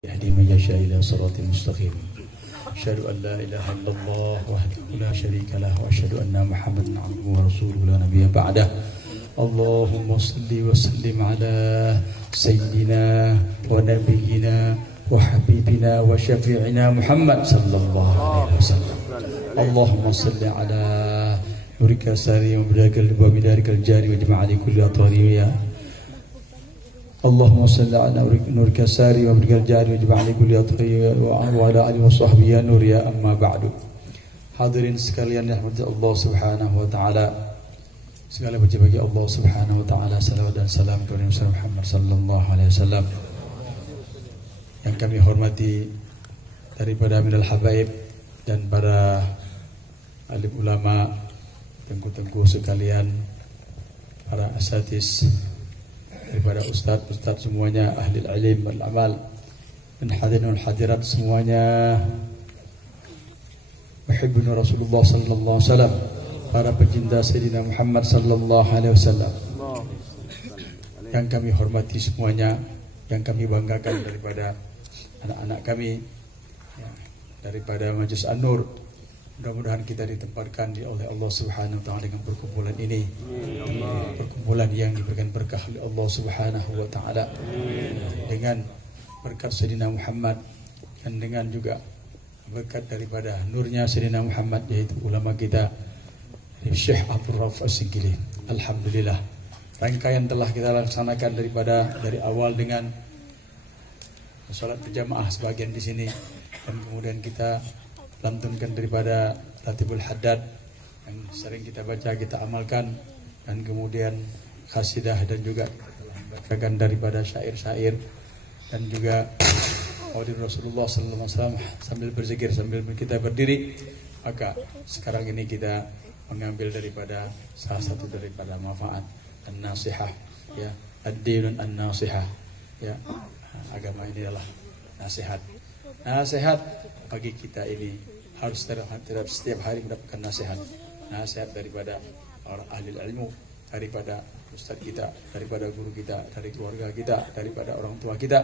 يهدي من يشاء إلى صراط مستقيم. أشهد أن لا إله إلا الله وحده لا شريك له وأشهد أن محمدا عبده ورسوله لا نبي بعده. اللهم صل وسلم على سيدنا ونبينا وحبيبنا وشفيعنا محمد صلى الله عليه وسلم. اللهم صل على نورك الساري وبدارك الجاري واجمع لي كل أطهاري. اللهم صل على نورك الساري وبدارك الجاري واجمع لي كل أطهاري وعلى آله وصحبه يا نور يا أما بعد. Hadirin sekalian yang dirahmati Allah Subhanahu wa taala. Segala puji bagi Allah Subhanahu wa taala, salawat dan salam kepada Nabi Muhammad sallallahu alaihi wasallam. Yang kami hormati daripada minal habaib dan para alim ulama, tengku-tengku sekalian, para asatidz, daripada ustaz-ustaz semuanya, ahli ilim wal amal, dan hadirin wal hadirat semuanya, muhibbun Rasulullah sallallahu alaihi wasallam, para pecinta Sayyidina Muhammad sallallahu alaihi wasallam. Yang kami hormati semuanya, yang kami banggakan daripada anak-anak kami daripada Majelis An-Nur. Mudah-mudahan kita ditempatkan oleh Allah Subhanahu wa taala dengan perkumpulan ini. Perkumpulan yang diberikan berkah oleh Allah Subhanahu wa taala. Dengan berkat Sayyidina Muhammad dan dengan juga berkat daripada nurnya Sayyidina Muhammad, yaitu ulama kita Syekh Abdul Rauf As-Sigili. Alhamdulillah, rangkaian telah kita laksanakan dari awal dengan salat berjamaah sebagian di sini, dan kemudian kita lantunkan daripada Ratibul Haddad yang sering kita baca, kita amalkan, dan kemudian khasidah dan juga bacakan daripada syair-syair, dan juga Maulid Rasulullah sallallahu alaihi wasallam sambil berzikir sambil kita berdiri. Maka sekarang ini kita mengambil daripada salah satu daripada manfaat an-nasihah, ya, ad-dinun an-nasihah, ya, agama ini adalah nasihat. Nasihat bagi kita ini harus terhadap setiap hari mendapatkan nasihat. Nasihat daripada orang ahli ilmu, daripada ustaz kita, daripada guru kita, dari keluarga kita, daripada orang tua kita.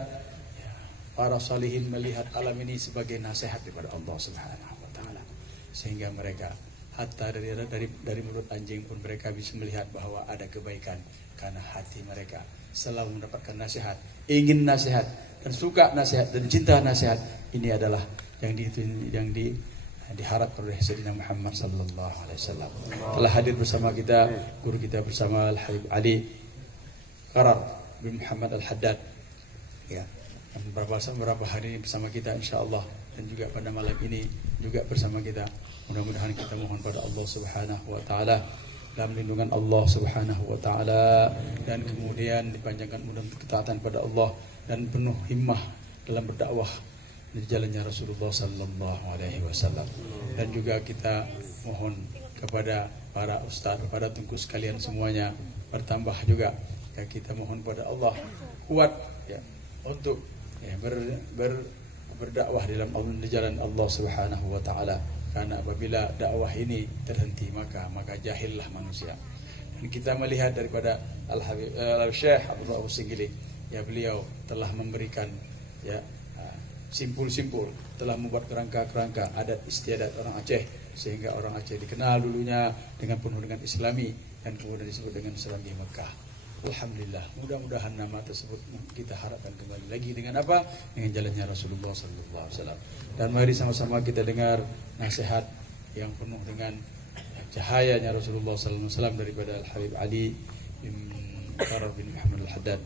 Ya, para salihin melihat alam ini sebagai nasihat daripada Allah Subhanahu wa taala, sehingga mereka hatta dari mulut anjing pun mereka bisa melihat bahwa ada kebaikan, karena hati mereka selalu mendapatkan nasihat, ingin nasihat, dan suka nasihat, dan cinta nasihat. Ini adalah yang diharapkan oleh Sayyidina Muhammad sallallahu alaihi wasallam. Telah hadir bersama kita guru kita bersama Al-Habib Ali Qarar bin Muhammad Al-Haddad, ya, dan beberapa hari ini bersama kita insyaallah, dan juga pada malam ini juga bersama kita. Mudah-mudahan kita mohon pada Allah Subhanahu wa taala dalam lindungan Allah Subhanahu wa taala, dan kemudian dipanjangkan mudah ketaatan pada Allah dan penuh himmah dalam berdakwah di jalannya Rasulullah sallallahu alaihi wasallam. Dan juga kita mohon kepada para ustaz, kepada tengku sekalian semuanya, bertambah juga, ya, kita mohon pada Allah kuat, ya, untuk, ya, berdakwah dalam jalan Allah Subhanahu wa taala. Karena apabila dakwah ini terhenti, maka jahillah manusia. Dan kita melihat daripada Al-Habib Syekh Abdul Rauf As-Sigili, ya, beliau telah memberikan, ya, simpul-simpul, telah membuat kerangka-kerangka adat istiadat orang Aceh, sehingga orang Aceh dikenal dulunya dengan penuh dengan Islami, dan kemudian disebut dengan Islami Mekah. Alhamdulillah, mudah-mudahan nama tersebut kita harapkan kembali lagi dengan apa? Dengan jalannya Rasulullah sallallahu alaihi wasallam. Dan mari sama-sama kita dengar nasihat yang penuh dengan cahayanya Rasulullah sallallahu alaihi wasallam daripada Al-Habib Ali bin Qarar bin Muhammad Al-Haddad.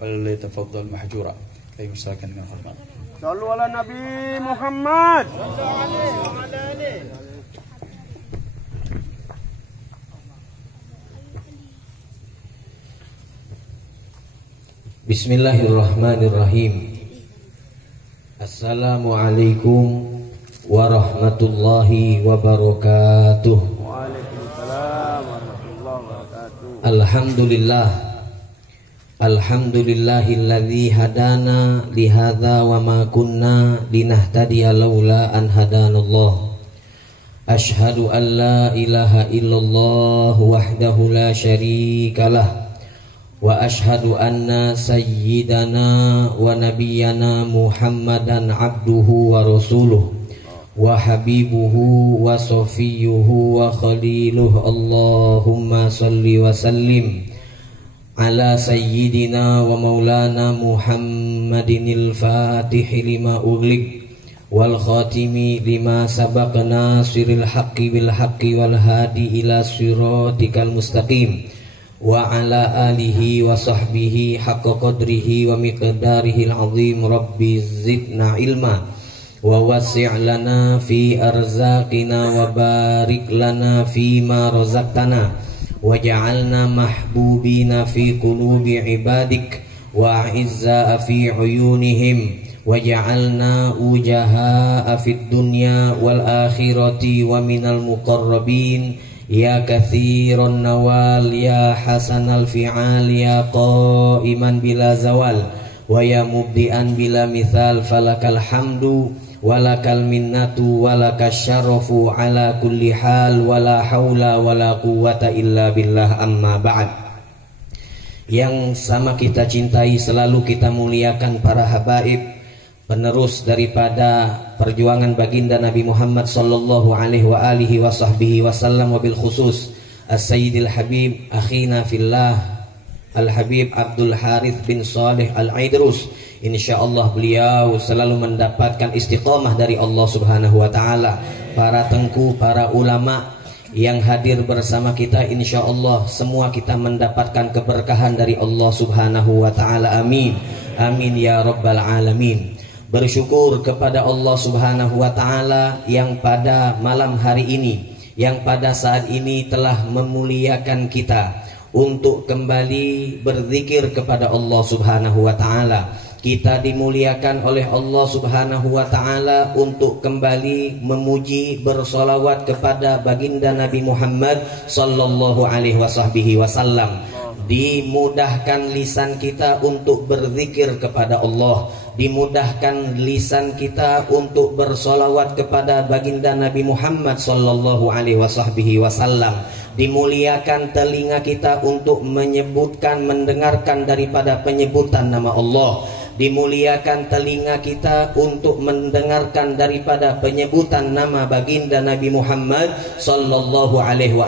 Falyatafaddal mahjura. Kami misalkan dengan hormat. Sallu ala Nabi Muhammad. Bismillahirrahmanirrahim. Assalamualaikum warahmatullahi wabarakatuh. Waalaikumsalam warahmatullahi wabarakatuh. Alhamdulillah. Alhamdulillahilladzi hadana lihadza wa ma kunna linahtadiya laula an hadanallah. Asyhadu an la ilaha illallah wahdahu la syarikalah wa ashhadu anna sayyidana wa nabiyyana Muhammadan abduhu wa rasuluh wa habibuhu wa safiyuhu wa khaliluh. Allahumma salli wa sallim ala sayyidina wa maulana Muhammadinil fatihi lima ughliq wal khatimi lima sabaq nasiril haqqi bil haqqi wal hadi ila siratikal mustaqim wa ala alihi wa sahbihi haqqa qadrihi wa miqdarihil azim. Rabbi zidna ilma wa wasi' lana fi arzaqina wa barik lana fi ma razaqtana waj'alna mahbubina fi qulubi ibadik wa a'izza fi uyunihim waj'alna ujaha'a fid dunya wal akhirati wa minal muqarrabin ya katsiran nawal ya hasanal fi'al ya qa'iman bila zawal wa ya mubdi'an bila mithal falakal hamdu walakal minnatu walakas syarafu ala kulli hal wala haula wala quwwata illa billah. Amma ba'd. Yang sama kita cintai, selalu kita muliakan para habaib, penerus daripada perjuangan baginda Nabi Muhammad sallallahu alaihi wa alihi wa sahbihi wasallam, wabil khusus As-Sayyidil Habib akhina fillah Al-Habib Abdul Harith bin Saleh Al-Aidrus. Insyaallah beliau selalu mendapatkan istiqomah dari Allah Subhanahu wa taala. Para tengku, para ulama yang hadir bersama kita, insyaallah semua kita mendapatkan keberkahan dari Allah Subhanahu wa taala. Amin. Amin ya rabbal alamin. Bersyukur kepada Allah Subhanahu wa taala yang pada malam hari ini, yang pada saat ini telah memuliakan kita untuk kembali berzikir kepada Allah Subhanahu wa taala. Kita dimuliakan oleh Allah Subhanahu wa taala untuk kembali memuji, bersolawat kepada baginda Nabi Muhammad sallallahu alaihi wasallam. Dimudahkan lisan kita untuk berzikir kepada Allah, dimudahkan lisan kita untuk bersolawat kepada baginda Nabi Muhammad sallallahu alaihi wasallam. Dimuliakan telinga kita untuk menyebutkan, mendengarkan daripada penyebutan nama Allah. Dimuliakan telinga kita untuk mendengarkan daripada penyebutan nama baginda Nabi Muhammad sallallahu alaihi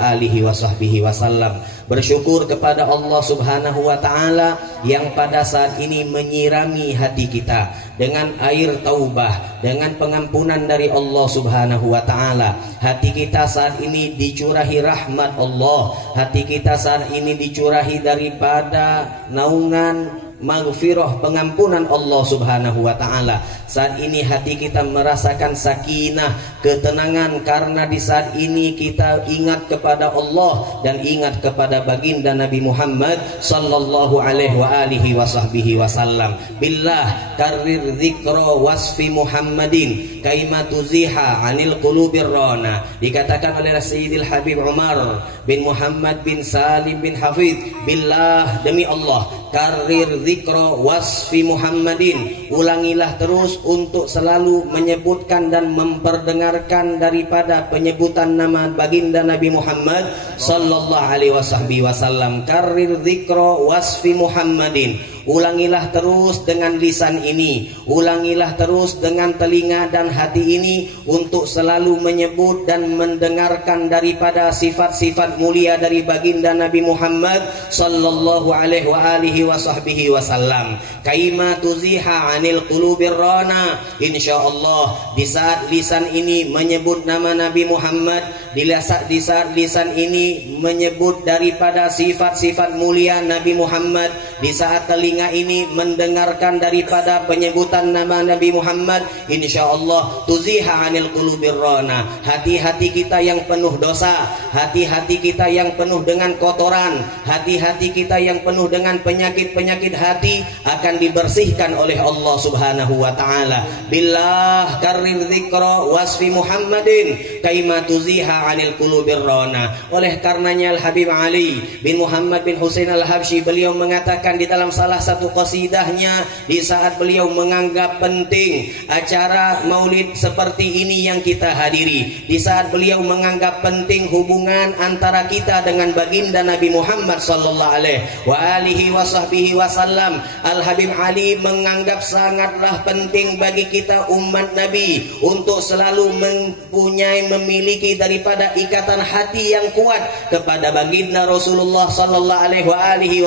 wasallam. Bersyukur kepada Allah Subhanahu wa taala yang pada saat ini menyirami hati kita dengan air taubah, dengan pengampunan dari Allah Subhanahu wa taala. Hati kita saat ini dicurahi rahmat Allah. Hati kita saat ini dicurahi daripada naungan maghfirah, pengampunan Allah Subhanahu wa taala. Saat ini hati kita merasakan sakinah, ketenangan, karena di saat ini kita ingat kepada Allah dan ingat kepada baginda Nabi Muhammad sallallahu alaihi wasallam. Billah karir dzikra wasfi Muhammadin kaimatu ziha anil qulubir rana. Dikatakan oleh Sayyidil Habib Umar bin Muhammad bin Salim bin Hafidh, billah, demi Allah, karir dzikra wasfi Muhammadin, ulangilah terus untuk selalu menyebutkan dan memperdengarkan daripada penyebutan nama baginda Nabi Muhammad sallallahu alaihi wasallam. Karir dzikra wasfi Muhammadin, ulangilah terus dengan lisan ini, ulangilah terus dengan telinga dan hati ini untuk selalu menyebut dan mendengarkan daripada sifat-sifat mulia dari baginda Nabi Muhammad sallallahu alaihi wasallam. Kaima tuziha anil qulubir rana. Insyaallah di saat lisan ini menyebut nama Nabi Muhammad, di saat lisan ini menyebut daripada sifat-sifat mulia Nabi Muhammad, di saat telinga ini mendengarkan daripada penyebutan nama Nabi Muhammad, insyaallah tuziha anil qulubir rana. Hati-hati kita yang penuh dosa, hati-hati kita yang penuh dengan kotoran, hati-hati kita yang penuh dengan penyakit-penyakit hati akan dibersihkan oleh Allah Subhanahu wa taala. Billah karir dzikra wasfi Muhammadin kaima tuziha yas'aluka 'anil qulubir rana. Oleh karenanya Al Habib Ali bin Muhammad bin Husain Al-Habsyi beliau mengatakan di dalam salah satu qasidahnya, di saat beliau menganggap penting acara maulid seperti ini yang kita hadiri, di saat beliau menganggap penting hubungan antara kita dengan baginda Nabi Muhammad sallallahu alaihi wasallam, Al Habib Ali menganggap sangatlah penting bagi kita umat Nabi untuk selalu memiliki daripada ikatan hati yang kuat kepada baginda Rasulullah sallallahu alaihi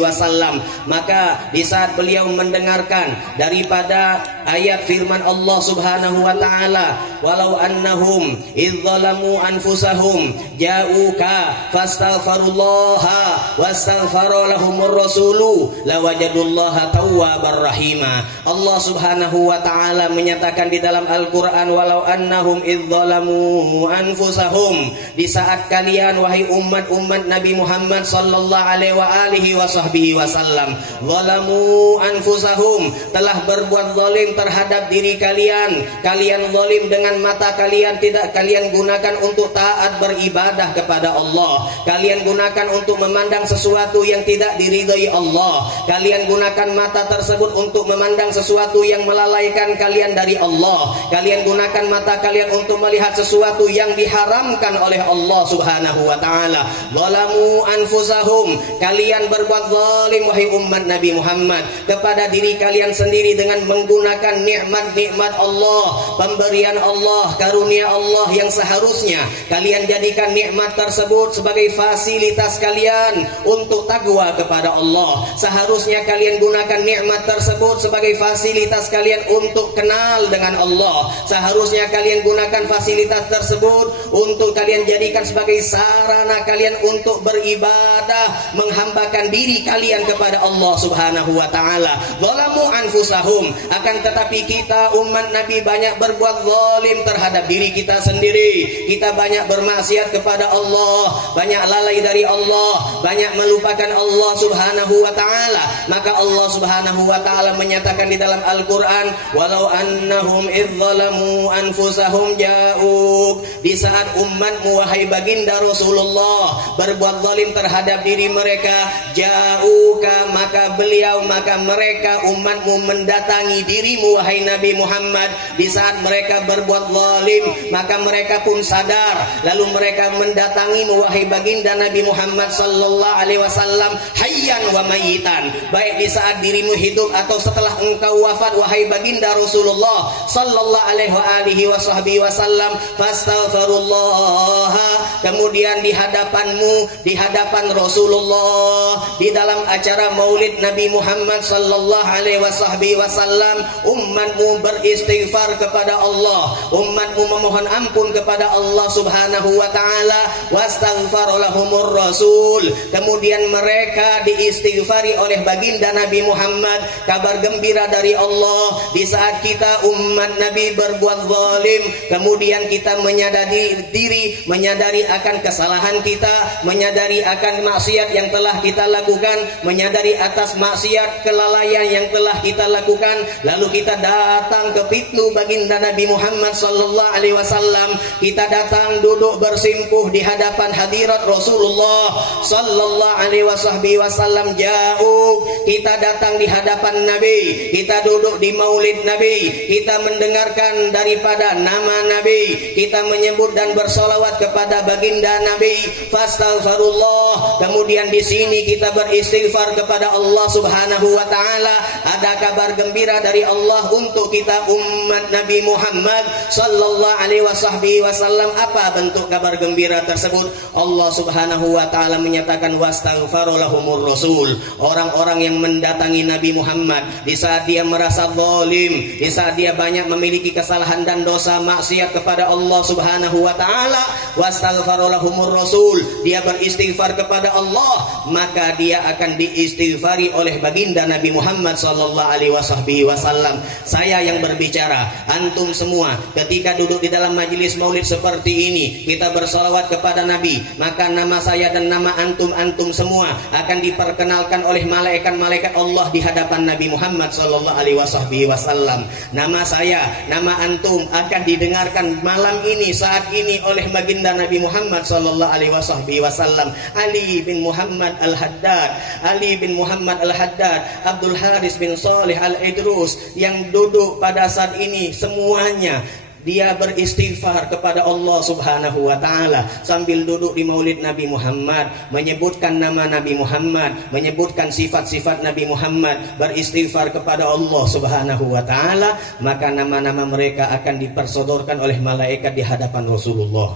wasallam. Maka di saat beliau mendengarkan daripada ayat firman Allah Subhanahu wa taala, walau annahum idzalamu anfusahum ja'uka fastaghfirullaha wastaghfara lahumur rasulu lawajadullaha tawwabar rahima. Allah Subhanahu wa taala menyatakan di dalam Al-Qur'an, walau annahum idzalamu anfusahum, di saat kalian wahai umat Nabi Muhammad sallallahu alaihi wasallam zalamu anfusahum, telah berbuat zalim terhadap diri kalian. Kalian zalim dengan mata kalian, tidak kalian gunakan untuk taat beribadah kepada Allah. Kalian gunakan untuk memandang sesuatu yang tidak diridhai Allah. Kalian gunakan mata tersebut untuk memandang sesuatu yang melalaikan kalian dari Allah. Kalian gunakan mata kalian untuk melihat sesuatu yang diharamkan oleh Allah Subhanahu wa taala. Zalamu anfusahum, kalian berbuat zalim wahai umat Nabi Muhammad kepada diri kalian sendiri dengan menggunakan nikmat-nikmat Allah, pemberian Allah, karunia Allah yang seharusnya kalian jadikan nikmat tersebut sebagai fasilitas kalian untuk takwa kepada Allah. Seharusnya kalian gunakan nikmat tersebut sebagai fasilitas kalian untuk kenal dengan Allah. Seharusnya kalian gunakan fasilitas tersebut untuk kalian jadikan sebagai sarana kalian untuk beribadah, menghambakan diri kalian kepada Allah Subhanahu wa taala. Zalamu anfusahum, akan tetapi kita umat Nabi banyak berbuat zalim terhadap diri kita sendiri. Kita banyak bermaksiat kepada Allah, banyak lalai dari Allah, banyak melupakan Allah Subhanahu wa taala. Maka Allah Subhanahu wa taala menyatakan di dalam Al-Qur'an, walau annahum idzalamu anfusahum ja'uk, di saat umatmu wahai baginda Rasulullah berbuat zalim terhadap diri mereka, ja'uka, maka mereka umatmu mendatangi dirimu wahai Nabi Muhammad. Di saat mereka berbuat zalim, maka mereka pun sadar, lalu mereka mendatangimu wahai baginda Nabi Muhammad sallallahu alaihi wasallam hayyan wa mayitan, baik di saat dirimu hidup atau setelah engkau wafat wahai baginda Rasulullah sallallahu alaihi wasallam. Fastaghfirullah, kemudian di hadapanmu, di hadapan Rasulullah, di dalam acara maulid Nabi Muhammad sallallahu alaihi wasallam, umatmu beristighfar kepada Allah, umatmu memohon ampun kepada Allah Subhanahu wa taala. Wastaghfar lahumur rasul, kemudian mereka diistighfari oleh baginda Nabi Muhammad. Kabar gembira dari Allah, di saat kita umat Nabi berbuat zalim, kemudian kita menyadari diri, menyadari akan kesalahan kita, menyadari akan maksiat yang telah kita lakukan, menyadari atas maksiat kelalaian yang telah kita lakukan, lalu kita datang ke pintu baginda Nabi Muhammad sallallahu alaihi wasallam. Kita datang duduk bersimpuh di hadapan hadirat Rasulullah sallallahu alaihi wasallam. Jauh kita datang di hadapan Nabi, kita duduk di maulid Nabi, kita mendengarkan daripada nama Nabi, kita menyebut dan bersolawat kepada baginda Nabi. Fastaghfirullah, kemudian di sini kita beristighfar kepada Allah Subhanahu wa taala. Ada kabar gembira dari Allah untuk kita umat Nabi Muhammad sallallahu alaihi wasallam. Apa bentuk kabar gembira tersebut? Allah Subhanahu wa taala menyatakan wastaghfara lahumur rasul, orang-orang yang mendatangi Nabi Muhammad di saat dia merasa zalim, di saat dia banyak memiliki kesalahan dan dosa maksiat kepada Allah Subhanahu wa taala, wastaghfara lahumur rasul, dia beristighfar kepada Allah, maka dia akan diistighfari oleh baginda Nabi Muhammad sallallahu alaihi wasallam. Saya yang berbicara, antum semua ketika duduk di dalam majelis maulid seperti ini, kita bersalawat kepada Nabi, maka nama saya dan nama antum semua akan diperkenalkan oleh malaikat-malaikat Allah di hadapan Nabi Muhammad sallallahu alaihi wasallam. Nama saya, nama antum akan didengarkan malam ini, saat ini didampingi oleh baginda Nabi Muhammad sallallahu alaihi wasallam, Ali bin Muhammad Al-Haddad, Ali bin Muhammad Al-Haddad, Abdul Haris bin Saleh Al-Idrus, yang duduk pada saat ini semuanya dia beristighfar kepada Allah Subhanahu wa taala sambil duduk di Maulid Nabi Muhammad, menyebutkan nama Nabi Muhammad, menyebutkan sifat-sifat Nabi Muhammad, beristighfar kepada Allah Subhanahu wa taala, maka nama-nama mereka akan dipersodorkan oleh malaikat di hadapan Rasulullah.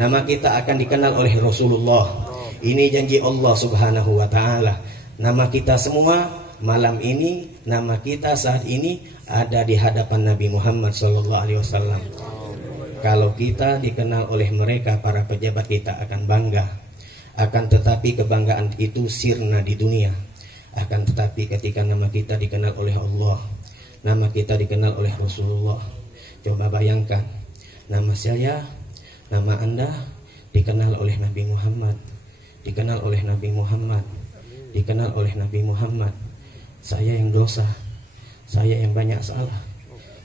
Nama kita akan dikenal oleh Rasulullah. Ini janji Allah Subhanahu wa taala. Nama kita semua malam ini, nama kita saat ini ada di hadapan Nabi Muhammad SAW. Kalau kita dikenal oleh mereka, para pejabat, kita akan bangga. Akan tetapi kebanggaan itu sirna di dunia. Akan tetapi ketika nama kita dikenal oleh Allah, nama kita dikenal oleh Rasulullah, coba bayangkan, nama saya, nama Anda dikenal oleh Nabi Muhammad, dikenal oleh Nabi Muhammad, dikenal oleh Nabi Muhammad. Saya yang dosa, saya yang banyak salah,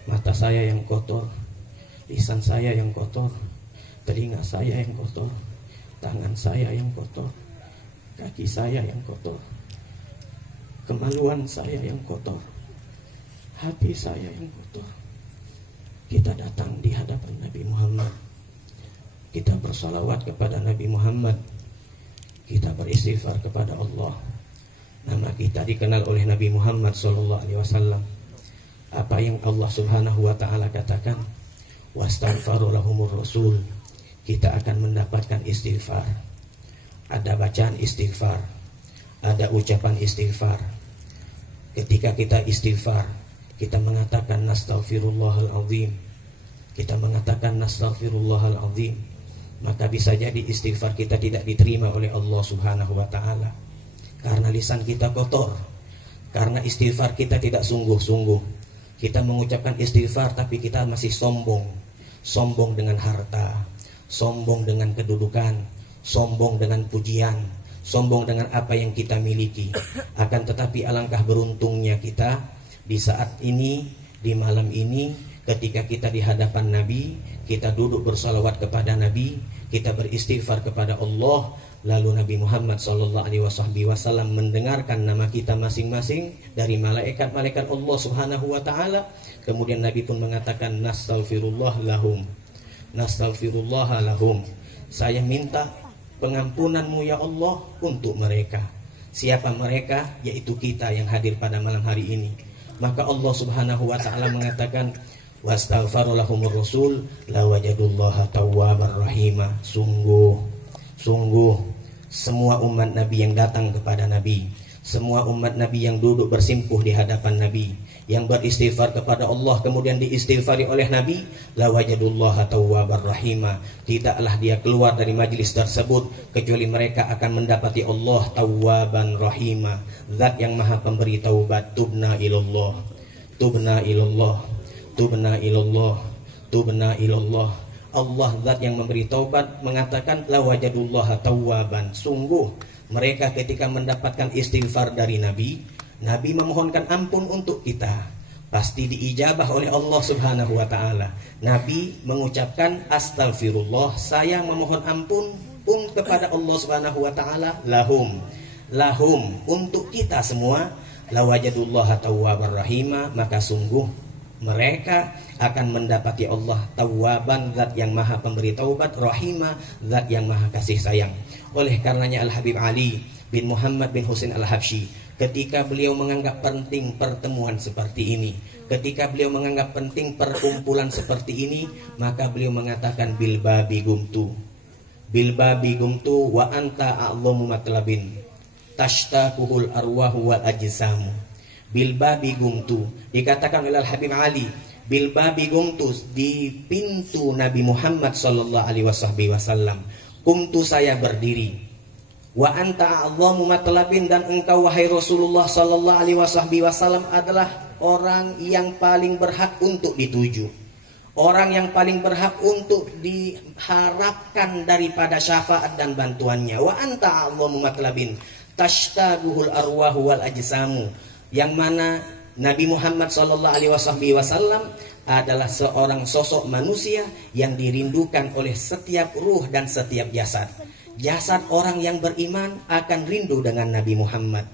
mata saya yang kotor, lisan saya yang kotor, telinga saya yang kotor, tangan saya yang kotor, kaki saya yang kotor, kemaluan saya yang kotor, hati saya yang kotor. Kita datang di hadapan Nabi Muhammad, kita bersalawat kepada Nabi Muhammad, kita beristighfar kepada Allah. Nama kita dikenal oleh Nabi Muhammad SAW. Apa yang Allah Subhanahu wa taala katakan, wastaghfaru lahumur rasul, kita akan mendapatkan istighfar. Ada bacaan istighfar, ada ucapan istighfar. Ketika kita istighfar, kita mengatakan nastaghfirullahal azim, kita mengatakan nastaghfirullahal azim, maka bisa jadi istighfar kita tidak diterima oleh Allah Subhanahu wa taala. Karena lisan kita kotor, karena istighfar kita tidak sungguh-sungguh. Kita mengucapkan istighfar tapi kita masih sombong. Sombong dengan harta, sombong dengan kedudukan, sombong dengan pujian, sombong dengan apa yang kita miliki. Akan tetapi alangkah beruntungnya kita di saat ini, di malam ini, ketika kita di hadapan Nabi, kita duduk bersalawat kepada Nabi, kita beristighfar kepada Allah. Lalu Nabi Muhammad SAW mendengarkan nama kita masing-masing dari malaikat-malaikat Allah Subhanahu wa taala. Kemudian Nabi pun mengatakan nastaghfirullah lahum, nastaghfirullah lahum. Saya minta pengampunanmu ya Allah untuk mereka. Siapa mereka? Yaitu kita yang hadir pada malam hari ini. Maka Allah Subhanahu wa taala mengatakan wastaghfaru lahumur rasul lawajadullaha tawwabar rahima. Sungguh semua umat Nabi yang datang kepada Nabi, semua umat Nabi yang duduk bersimpuh di hadapan Nabi, yang beristighfar kepada Allah kemudian diistighfari oleh Nabi, lawajadullaha tawwabar rahima, tidaklah dia keluar dari majlis tersebut kecuali mereka akan mendapati Allah tawwaban rahima, zat yang maha pemberi taubat. Tubna ilallah, tubna ilallah, tubna ilallah, tubna ilallah. Allah zat yang memberi taubat mengatakan lawajadullaha tawwaban. Sungguh mereka ketika mendapatkan istighfar dari Nabi, Nabi memohonkan ampun untuk kita, pasti diijabah oleh Allah Subhanahu wa taala. Nabi mengucapkan astagfirullah, saya memohon ampun pun kepada Allah Subhanahu wa taala, lahum untuk kita semua, lawajadullaha tawwabar rahima, maka sungguh mereka akan mendapati Allah tawwaban, zat yang maha pemberi taubat, rahimah, zat yang maha kasih sayang. Oleh karenanya Al-Habib Ali bin Muhammad bin Husain Al-Habsyi, ketika beliau menganggap penting pertemuan seperti ini, ketika beliau menganggap penting perkumpulan seperti ini, maka beliau mengatakan bilbabi gumtu, bilbabi gumtu wa anta a'lamu matlabin tashtaquhul arwahu wal ajsamu. Bilbabi gumtu, dikatakan oleh Al-Habib Ali, bilbabi gumtu, di pintu Nabi Muhammad sallallahu alaihi wasallam, kumtu saya berdiri, wa anta a'lamu matlabin, dan engkau wahai Rasulullah sallallahu alaihi wasallam adalah orang yang paling berhak untuk dituju, orang yang paling berhak untuk diharapkan daripada syafaat dan bantuannya. Wa anta a'lamu matlabin tashtaguhul arwahu wal ajsamu, yang mana Nabi Muhammad sallallahu alaihi wasallam adalah seorang sosok manusia yang dirindukan oleh setiap ruh dan setiap jasad. Jasad orang yang beriman akan rindu dengan Nabi Muhammad.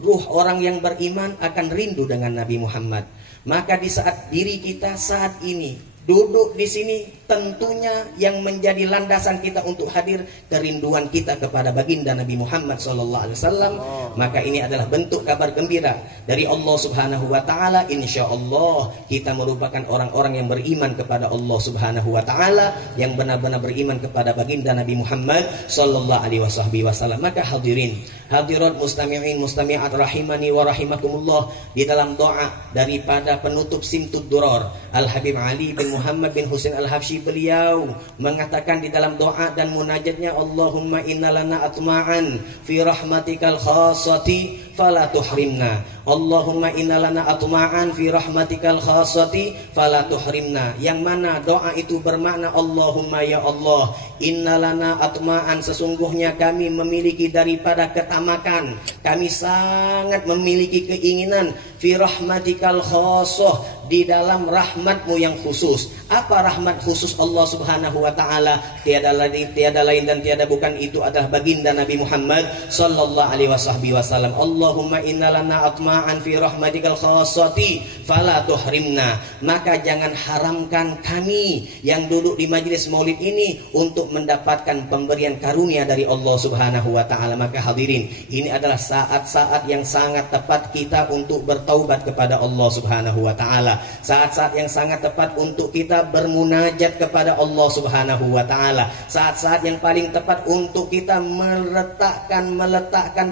Ruh orang yang beriman akan rindu dengan Nabi Muhammad. Maka di saat diri kita saat ini duduk di sini, tentunya yang menjadi landasan kita untuk hadir kerinduan kita kepada baginda Nabi Muhammad SAW. Maka ini adalah bentuk kabar gembira dari Allah Subhanahu Wa Taala. Insya Allah kita merupakan orang-orang yang beriman kepada Allah Subhanahu Wa Taala, yang benar-benar beriman kepada baginda Nabi Muhammad Sallallahu Alaihi Wasallam. Maka hadirin, hadirat, mustami'in, mustami'at rahimani wa rahimakumullah, di dalam doa daripada penutup Simtud Duror, Al Habib Ali bin Muhammad bin Husain Al-Habsyi, beliau mengatakan di dalam doa dan munajatnya, Allahumma innalana atma'an fi rahmatikal khassati fala tuhrimna. Allahumma innalana atma'an fi rahmatikal khassati fala tuhrimna. Yang mana doa itu bermakna, Allahumma ya Allah, innalana atma'an, sesungguhnya kami memiliki daripada ketamakan, kami sangat memiliki keinginan fi rahmatikal khassah, di dalam rahmatmu yang khusus. Apa rahmat khusus Allah Subhanahu Wa Taala? Tiada lain dan tiada bukan itu adalah baginda Nabi Muhammad Sallallahu Alaihi Wasallam. Allahumma innalana atma'an fi rahmatikal khassati fala tuhrimna. Maka jangan haramkan kami yang duduk di majelis maulid ini untuk mendapatkan pemberian karunia dari Allah Subhanahu Wa Taala. Maka hadirin, ini adalah saat-saat yang sangat tepat kita untuk bertaubat kepada Allah Subhanahu Wa Taala. Saat-saat yang sangat tepat untuk kita bermunajat kepada Allah Subhanahu Wa Taala. Saat-saat yang paling tepat untuk kita meletakkan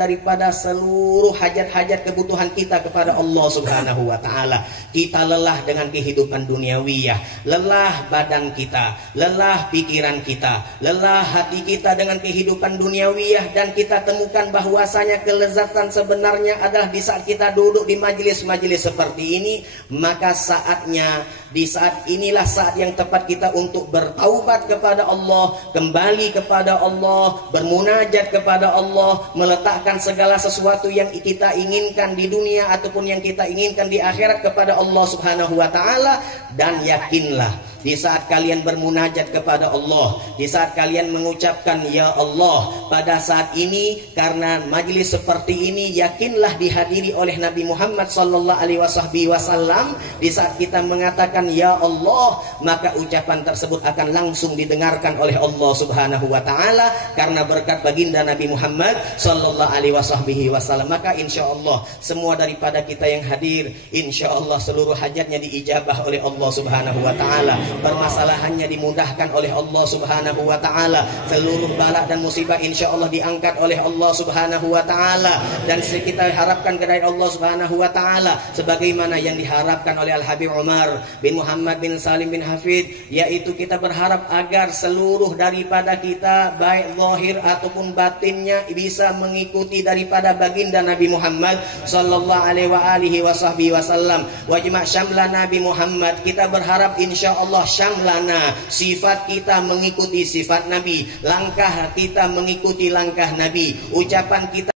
daripada seluruh hajat-hajat kebutuhan kita kepada Allah Subhanahu Wa Taala. Kita lelah dengan kehidupan duniawiyah, lelah badan kita, lelah pikiran kita, lelah hati kita dengan kehidupan duniawiyah, dan kita temukan bahwasanya kelezatan sebenarnya adalah di saat kita duduk di majelis-majelis seperti ini. Maka saatnya, di saat inilah saat yang tepat kita untuk bertaubat kepada Allah, kembali kepada Allah, bermunajat kepada Allah, meletakkan segala sesuatu yang kita inginkan di dunia ataupun yang kita inginkan di akhirat kepada Allah Subhanahu Wa Taala. Dan yakinlah, di saat kalian bermunajat kepada Allah, di saat kalian mengucapkan ya Allah pada saat ini, karena majelis seperti ini yakinlah dihadiri oleh Nabi Muhammad Sallallahu Alaihi Wasallam. Di saat kita mengatakan ya Allah, maka ucapan tersebut akan langsung didengarkan oleh Allah Subhanahu Wa Taala karena berkat baginda Nabi Muhammad Sallallahu Alaihi Wasallam. Maka insya Allah semua daripada kita yang hadir, insya Allah seluruh hajatnya diijabah oleh Allah Subhanahu Wa Taala, permasalahannya dimudahkan oleh Allah Subhanahu Wa Taala, seluruh bala dan musibah insya Allah diangkat oleh Allah Subhanahu Wa Taala, dan kita harapkan dari Allah Subhanahu Wa Taala sebagaimana yang diharapkan oleh Al Habib Umar bin Muhammad bin Salim bin Hafid, yaitu kita berharap agar seluruh daripada kita baik zahir ataupun batinnya bisa mengikuti daripada baginda Nabi Muhammad Sallallahu Alaihi Wasallam. Wajma syamla Nabi Muhammad, kita berharap insya Allah syamlana, sifat kita mengikuti sifat Nabi, langkah kita mengikuti langkah Nabi, ucapan kita